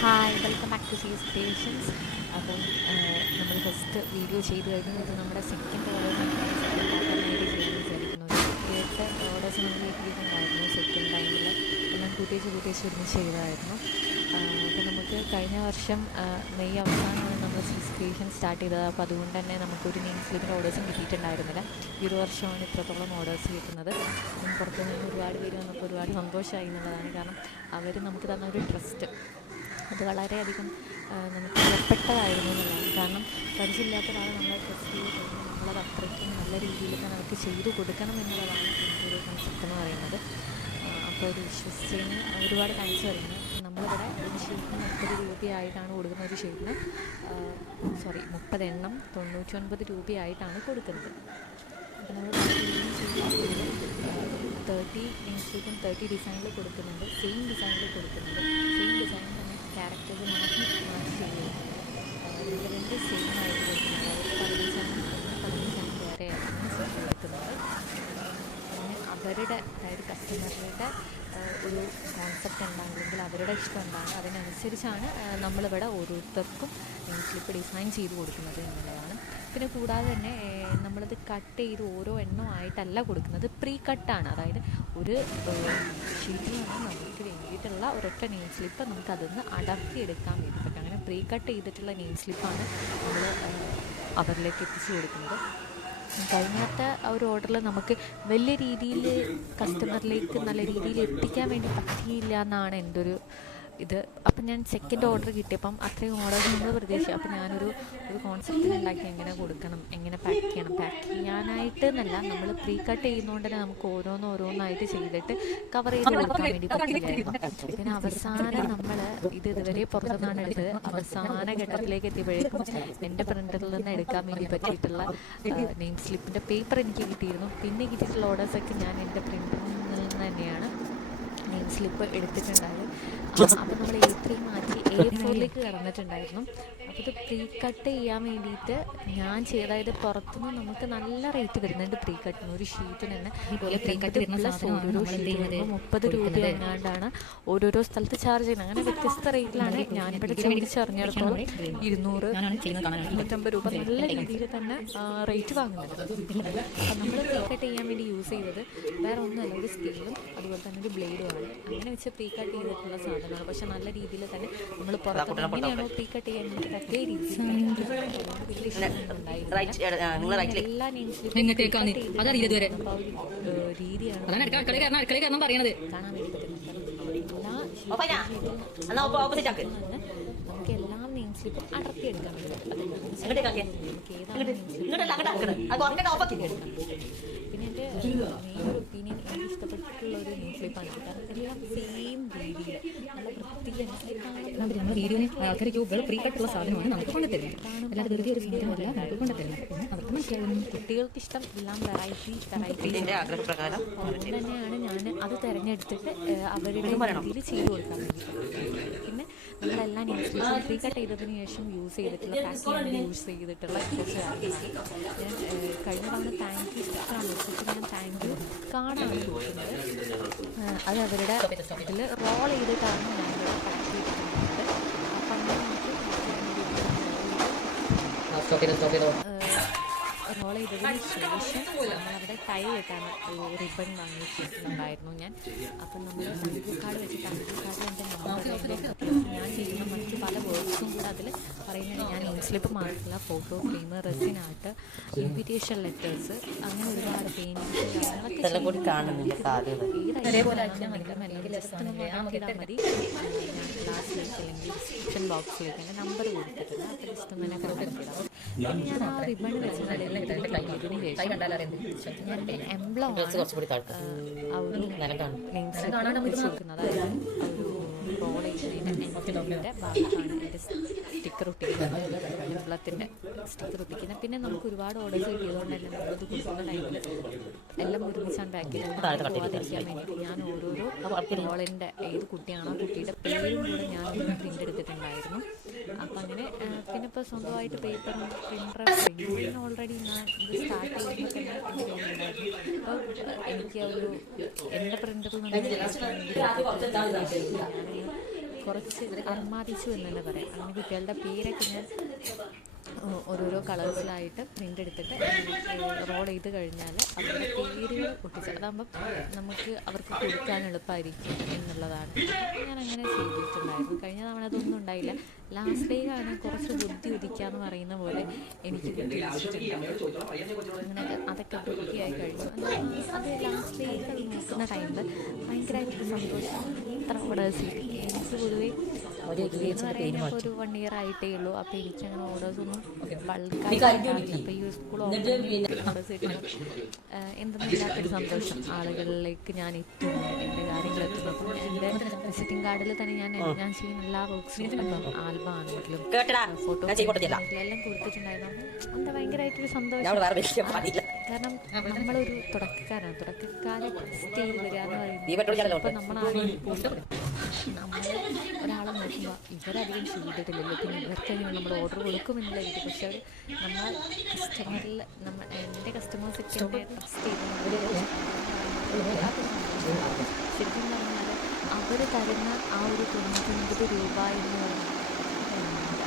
Hi welcome back to സീസ് creations. അപ്പം നമ്മൾ ഫസ്റ്റ് വീഡിയോ ചെയ്ത് കഴിഞ്ഞു. ഇത് നമ്മുടെ സെക്കൻഡ് ഓർഡേഴ്സാണ്. സെക്കൻഡ് പാർട്ടായിട്ട് ചെയ്യാമെന്ന് വിചാരിക്കുന്നു. ഒരു 8 ഓർഡേഴ്സ് നമ്മൾ കിട്ടിയിട്ടുണ്ടായിരുന്നു സെക്കൻഡ് ടൈമിൽ. എല്ലാം കൂട്ടിച്ച് ഒരുമിച്ച് ചെയ്തതായിരുന്നു. അപ്പോൾ നമുക്ക് കഴിഞ്ഞ വർഷം മെയ് അവസാനമാണ് നമ്മൾ സീസ് ക്രിയേഷൻ സ്റ്റാർട്ട് ചെയ്തത്. അപ്പോൾ അതുകൊണ്ട് തന്നെ നമുക്കൊരു നെയിം സ്ലിപ്പിൻ്റെ ഓർഡേഴ്സും കിട്ടിയിട്ടുണ്ടായിരുന്നില്ല. ഈ ഒരു വർഷമാണ് ഇത്രത്തോളം ഓർഡേഴ്സ് കിട്ടുന്നത്. പുറത്തു നിന്ന് ഒരുപാട് പേര് വന്നപ്പോൾ ഒരുപാട് സന്തോഷമായി എന്നുള്ളതാണ്. കാരണം അവർ നമുക്ക് തന്ന ഒരു ട്രസ്റ്റ് അത് വളരെയധികം നമുക്ക് വിലപ്പെട്ടതായിരുന്നു എന്നുള്ളതാണ്. കാരണം പരിചയമില്ലാത്ത ഒരാൾ നമ്മളെ ട്രസ്റ്റ് ചെയ്ത് കഴിഞ്ഞാൽ നമ്മളത് അത്രയ്ക്കും നല്ല രീതിയിൽ തന്നെ അവർക്ക് ചെയ്തു കൊടുക്കണം എന്നുള്ളതാണ് എൻ്റെ ഒരു കൺസെപ്റ്റ് എന്ന് പറയുന്നത്. അപ്പോൾ ഒരു വിശ്വസിച്ചതിന് ഒരുപാട് താങ്ക്സ് പറയുന്നത്. നമ്മളിവിടെ ഒരു ഷീറ്റിന് 30 രൂപയായിട്ടാണ് കൊടുക്കുന്ന. ഒരു ഷീറ്റിന് 30 എണ്ണം 99 രൂപയായിട്ടാണ് കൊടുക്കുന്നത്. അപ്പോൾ നമ്മൾ 30 ഇൻസ്റ്റിറ്റ്യൂട്ടും 30 ഡിസൈനിൽ കൊടുക്കുന്നുണ്ട്. സെയിം ഡിസൈനിൽ കൊടുക്കുന്നുണ്ട്. സെയിം ഡിസൈൻ തന്നെ ക്യാരക്ടേഴ്സ് മാറ്റി ചെയ്യുന്നത്. രണ്ട് സെയിം ആയിട്ട് കൊടുക്കുന്നത്. അതായത് 15 വേറെയാണ് കൊടുക്കുന്നത്. പിന്നെ അവരുടെ അതായത് കസ്റ്റമറുടെ ഒരു കോൺസെപ്റ്റ് എന്താണെങ്കിൽ അവരുടെ ഇഷ്ടം എന്താണ് അതിനനുസരിച്ചാണ് നമ്മളിവിടെ ഓരോരുത്തർക്കും നെയിം സ്ലിപ്പ് ഡിസൈൻ ചെയ്ത് കൊടുക്കുന്നത് എന്നുള്ളതാണ്. പിന്നെ കൂടാതെ തന്നെ നമ്മളത് കട്ട് ചെയ്ത് ഓരോ എണ്ണമായിട്ടല്ല കൊടുക്കുന്നത്, പ്രീ കട്ടാണ്. അതായത് ഒരു ഷീറ്റിൽ നിന്ന് നമുക്ക് വേണ്ടിയിട്ടുള്ള ഒരൊറ്റ നെയിം സ്ലിപ്പ് നമുക്ക് അതിൽ അടർത്തിയെടുക്കാൻ വേണ്ടി പറ്റും. അങ്ങനെ പ്രീ കട്ട് ചെയ്തിട്ടുള്ള നെയിം സ്ലിപ്പാണ് നമ്മൾ അവരിലേക്ക് എത്തിച്ചു കൊടുക്കുന്നത്. കഴിഞ്ഞത്തെ ആ ഒരു ഓർഡറിൽ നമുക്ക് വലിയ രീതിയിൽ കസ്റ്റമറിലേക്ക് നല്ല രീതിയിൽ എത്തിക്കാൻ വേണ്ടി പറ്റിയില്ല എന്നാണ് എൻ്റെ ഒരു ഇത്. അപ്പം ഞാൻ സെക്കൻഡ് ഓർഡർ കിട്ടിയപ്പം അത്രയും ഓർഡേഴ്സ് നമ്മൾ പ്രതീക്ഷിച്ചു. അപ്പം ഞാനൊരു കോൺസെപ്റ്റ് ഉണ്ടാക്കി എങ്ങനെ കൊടുക്കണം, എങ്ങനെ പാക്ക് ചെയ്യണം. പാക്ക് ചെയ്യാനായിട്ട് എന്നല്ല, നമ്മൾ പ്രീ കട്ട് ചെയ്യുന്നതുകൊണ്ട് തന്നെ നമുക്ക് ഓരോന്നായിട്ട് ചെയ്തിട്ട് കവർ ചെയ്ത് കൊടുക്കാൻ വേണ്ടി പറ്റില്ലായിരുന്നു. പിന്നെ അവസാനം നമ്മൾ ഇതുവരെ പുറത്തുനിന്നാണ് എടുത്തത്. അവസാന ഘട്ടത്തിലേക്ക് എത്തിയപ്പോഴേക്കും എൻ്റെ പ്രിൻ്ററിൽ നിന്ന് എടുക്കാൻ വേണ്ടി പറ്റിയിട്ടുള്ള നെയിം സ്ലിപ്പിൻ്റെ പേപ്പർ എനിക്ക് കിട്ടിയിരുന്നു. പിന്നെ കിട്ടിയിട്ടുള്ള ഓർഡേഴ്സൊക്കെ ഞാൻ എൻ്റെ പ്രിൻ്ററിൽ നിന്ന് തന്നെയാണ് നെയിം സ്ലിപ്പ് എടുത്തിട്ടുണ്ടായത്. അപ്പോൾ നമ്മൾ A3 മാറ്റി A4ലേക്ക് കടന്നിട്ടുണ്ടായിരുന്നു. അപ്പോൾ ഇത് പ്രീ കട്ട് ചെയ്യാൻ വേണ്ടിയിട്ട് ഞാൻ ചെയ്തായത് പുറത്തുനിന്ന് നമുക്ക് നല്ല റേറ്റ് വരുന്നുണ്ട് പ്രീ കട്ടിന്. ഒരു ഷീറ്റിന് തന്നെ പ്രീ കട്ട് പ്ലസ് ഓരോരോ ഷീറ്റ് 30 രൂപ എങ്ങാണ്ടാണ് ഓരോരോ സ്ഥലത്ത് ചാർജ് ചെയ്യുന്നത്. അങ്ങനെ വ്യത്യസ്ത റേറ്റിലാണ് ഞാനിവിടെ ചോദിച്ചറിഞ്ഞിടത്തോളം 200, 250 രൂപ നല്ല രീതിയിൽ തന്നെ റേറ്റ് വാങ്ങുന്നുണ്ട്. അപ്പം നമ്മൾ പ്രീ കട്ട് ചെയ്യാൻ വേണ്ടി യൂസ് ചെയ്തത് വേറെ ഒന്നുമല്ല, ഒരു സ്കെയിലും അതുപോലെ തന്നെ ഒരു ബ്ലേഡുമാണ്. അങ്ങനെ വെച്ച് പ്രീ കട്ട് ചെയ്തിട്ടുള്ള സാധനമാണ്. പക്ഷെ നല്ല രീതിയിൽ തന്നെ നമ്മൾ പുറത്ത് എങ്ങനെയാണോ പ്രീ കട്ട് ചെയ്യാൻ വേണ്ടി അതേ രീതിയിൽ എല്ലാ നെയിം സ്ലിപ്പും രീതിയാണ് കാണാൻ വേണ്ടി പറ്റുന്നത്. നമുക്ക് എല്ലാ നെയിം സ്ലിപ്പും അടർത്തിയെടുക്കാൻ പറ്റും. പിന്നെ എൻ്റെ മെയിൻ ഒരു ഒപ്പീനിയൻ എനിക്ക് ഇഷ്ടപ്പെട്ടിട്ടുള്ള ഒരു നെയിം സ്ലിപ്പാണ്. കാരണം എല്ലാം സെയിം രീതിയിൽ നല്ല വൃത്തിയിൽ നമ്മൾ വീഡിയോന് ആൾക്കാർക്ക് പ്രീ കട്ടുള്ള സാധനമാണ് നമുക്ക് കൊണ്ടുതരുന്നത്. അല്ലാതെ വെറുതെ ഒരു വീഡിയോ അല്ല നമുക്ക് കൊണ്ടുതരുന്നത്. അവർക്ക് മനസ്സിലാകും. കുട്ടികൾക്ക് ഇഷ്ടം എല്ലാം വെറൈറ്റി ആഗ്രഹപ്രകാരം അതുകൊണ്ട് തന്നെയാണ് ഞാൻ അത് തിരഞ്ഞെടുത്തിട്ട് അവരുടെ രീതിയിൽ ചെയ്ത് കൊടുക്കാൻ വേണ്ടി. പിന്നെ നമ്മളെല്ലാം നെയിം സ്ലിപ്പും പ്രീ കട്ട് ചെയ്തതിന് ശേഷം യൂസ് ചെയ്തിട്ടുള്ള പാക്കിംഗ് യൂസ് ചെയ്തിട്ടുള്ള കുറച്ച് കാര്യങ്ങൾ ഞാൻ കഴിഞ്ഞ തവണ താങ്ക് യു സ്റ്റിക്കറാണ് വെച്ചിട്ട് ഞാൻ താങ്ക് യു കാർഡാണ് കൊടുക്കുന്നത്. അത് അവരുടെ ഇതിൽ റോൾ ചെയ്തിട്ടാണ് ഞാനിവിടെ പാക്ക് ചെയ്തിട്ടുള്ളത്. അപ്പം അങ്ങനെ നമുക്ക് റോൾ ചെയ്തതിന് ശേഷം നമ്മളവിടെ ടൈ കെട്ടാൻ ഒരു റിബൺ വാങ്ങിച്ചിട്ടുണ്ടായിരുന്നു ഞാൻ. അപ്പം നമ്മൾ താങ്ക് യു കാർഡ് വെച്ച് താങ്ക് യു കാർഡിൽ എൻ്റെ നമ്പർ ഞാൻ ചെയ്യുന്ന മറ്റ് പല വർക്ക്സും കൂടെ അതിൽ പറയുന്നത്. ഞാൻ നെയിം സ്ലിപ്പ് മാത്രമല്ല, photo frame, resin art, invitation letters, അങ്ങനെ ഒരുപാട് പെയിൻറ്റിങ്സ് കാര്യങ്ങളൊക്കെ മതി. ഞാൻ ലാസ്റ്റിലേക്ക് അല്ലെങ്കിൽ ഡിസ്ക്രിപ്ഷൻ ബോക്സിലേക്ക് എൻ്റെ നമ്പർ കൊടുത്തിട്ടുണ്ട്. അപ്പോൾ ജസ്റ്റ് ഒന്ന് തന്നെ കണ്ടിടാം. ഞാൻ ആ റിബൺ വെച്ചിട്ടുണ്ടെങ്കിൽ ഞാൻ എംബ്ലം ആ ഒരു നെയിം സ്ലിപ്പ് കൊടുക്കുന്നത്. അതായത് ഒരു റോൾ ചെയ്യുന്നതിൻ്റെ ഭാഗത്താണ് എൻ്റെ സ്റ്റിക്കർ ഒട്ടിക്കുന്നത്, എംബ്ലത്തിൻ്റെ സ്റ്റിക്കർ ഒട്ടിക്കുന്നത്. പിന്നെ നമുക്ക് ഒരുപാട് ഓർഡേഴ്സ് കിട്ടിയതുകൊണ്ട് തന്നെ നമ്മളത് കൊടുക്കുന്ന ടൈമിൽ എല്ലാം ഒരുമിച്ചാണ് പാക്ക് ചെയ്ത് പോകാതിരിക്കാൻ വേണ്ടിയിട്ട് ഞാൻ ഓരോരോ റോളിൻ്റെ ഏത് കുട്ടിയാണോ കുട്ടിയുടെ പേരും കൂടെ ഞാൻ പ്രിൻ്റ് എടുത്തിട്ടുണ്ടായിരുന്നു. അപ്പം അങ്ങനെ പിന്നെ ഇപ്പോൾ സ്വന്തമായിട്ട് പേപ്പറും പ്രിൻ്ററും ഓൾറെഡി ഞാൻ ഇത് സ്റ്റാർട്ട് ചെയ്യുമ്പോൾ തന്നെ എൻ്റെ കയ്യിലുണ്ടായിരുന്നു. അപ്പോൾ എനിക്ക് ഒരു എൻ്റെ പ്രിൻ്ററിൽ നിന്ന് ഞാൻ കുറച്ച് അർമാദിച്ചു എന്ന് തന്നെ പറയാം. അങ്ങനെ കുട്ടികളുടെ പേരൊക്കെ ഞാൻ ഓരോരോ കളേഴ്സിലായിട്ട് പ്രിൻ്റ് എടുത്തിട്ട് റോൾ ചെയ്ത് കഴിഞ്ഞാൽ അവരുടെ പേരുകൾ ഒട്ടിച്ച്, അതാകുമ്പം നമുക്ക് അവർക്ക് കൊടുക്കാൻ എളുപ്പമായിരിക്കും എന്നുള്ളതാണ്. ഞാൻ അങ്ങനെ ചെയ്തിട്ടുണ്ടായിരുന്നു. കഴിഞ്ഞ തവണ അതൊന്നും ഉണ്ടായില്ല. ലാസ്റ്റ് ഡേയിലാണ് കുറച്ച് ബുദ്ധി ഉദിക്കാന്ന് പറയുന്ന പോലെ എനിക്ക് ബുദ്ധി ഉദിച്ചിട്ടുണ്ടായിരുന്നു. അങ്ങനെ അതൊക്കെ വൃത്തിയായി കഴിഞ്ഞു. അത് ലാസ്റ്റ് ഡേയിൽ അത് നോക്കുന്ന ടൈമിൽ ഭയങ്കരമായിട്ടൊരു സന്തോഷം. ഇത്ര ഓർഡേഴ്സ് എനിക്ക് പൊതുവേ പറയുമ്പോൾ ഒരു 1 year ആയിട്ടേ ഉള്ളൂ. അപ്പോൾ എനിക്കങ്ങനെ ഓർഡേഴ്സൊന്നും ബൾക്കായിട്ട് അപ്പോൾ ഈ സ്കൂൾ ഓർഡേഴ്സ് കിട്ടുമ്പോൾ എന്തെന്നും ഇല്ലാത്തൊരു സന്തോഷം. ആളുകളിലേക്ക് ഞാൻ എത്തുന്നു, എൻ്റെ കാര്യങ്ങൾ എത്തുന്നു. അപ്പം എൻ്റെ വിസിറ്റിംഗ് കാർഡിൽ തന്നെ ഞാൻ ചെയ്യുന്ന എല്ലാ വർക്ക്സും ആൽബം ആണെങ്കിലും ഫോട്ടോ എല്ലാം കൊടുത്തിട്ടുണ്ടായിരുന്നു. എന്താ ഭയങ്കരമായിട്ടൊരു സന്തോഷം. കാരണം നമ്മളൊരു തുടക്കക്കാരാണ്. തുടക്കക്കാരെ ടെസ്റ്റ് ചെയ്ത് വരിക എന്ന് പറയുന്നത് ഇപ്പം നമ്മളാണെങ്കിൽ നമ്മൾ ഒരാളെ നോക്കുമ്പോൾ ഇവരധികം ചെയ്തിട്ടില്ലല്ലോ, പിന്നെ ഇവർക്കെങ്ങനെ നമ്മൾ ഓർഡർ കൊടുക്കുമെന്നില്ലായിരിക്കും. പക്ഷെ നമ്മൾ കസ്റ്റമറിൽ എൻ്റെ കസ്റ്റമേഴ്സൊക്കെ എന്നെ ട്രസ്റ്റ് ചെയ്ത് ശരിക്കും പറഞ്ഞാൽ അവർ തരുന്ന ആ ഒരു 99 രൂപ എന്ന്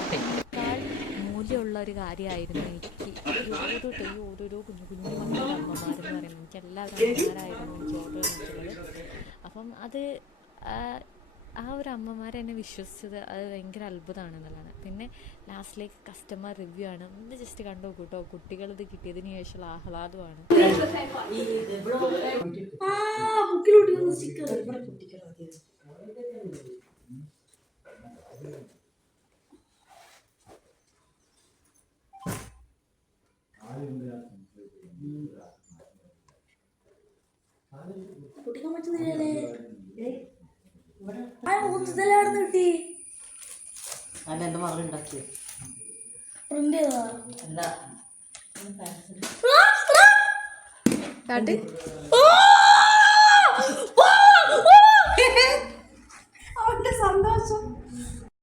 പറയുന്നതിനേക്കാൾ മൂല്യമുള്ള ഒരു കാര്യമായിരുന്നു എനിക്ക് ഓരോരോ കുഞ്ഞു കുഞ്ഞു മക്കളുടെ അമ്മമാരെന്ന് പറയുന്നത്. എനിക്ക് എല്ലാവരും അമ്മമാരായിരുന്നു എനിക്ക് ഓർഡർ തന്നിട്ടുള്ളത്. അപ്പം അത് ആ ഒരു അമ്മമാരെന്നെ വിശ്വസിച്ചത് അത് ഭയങ്കര അത്ഭുതമാണെന്നുള്ളതാണ്. പിന്നെ ലാസ്റ്റിലേക്ക് കസ്റ്റമർ റിവ്യൂ ആണ്. ഒന്ന് ജസ്റ്റ് കണ്ടു നോക്കൂ കേട്ടോ. കുട്ടികളിത് കിട്ടിയതിന് ശേഷമുള്ള ആഹ്ലാദമാണ്. കുട്ടിക്കാൻ പറ്റുന്നില്ലല്ലേ? കിട്ടി എന്റെ മകൾ ഉണ്ടാക്കിയത് പ്രിന്റ് ചെയ്തതാ? അല്ല ഓ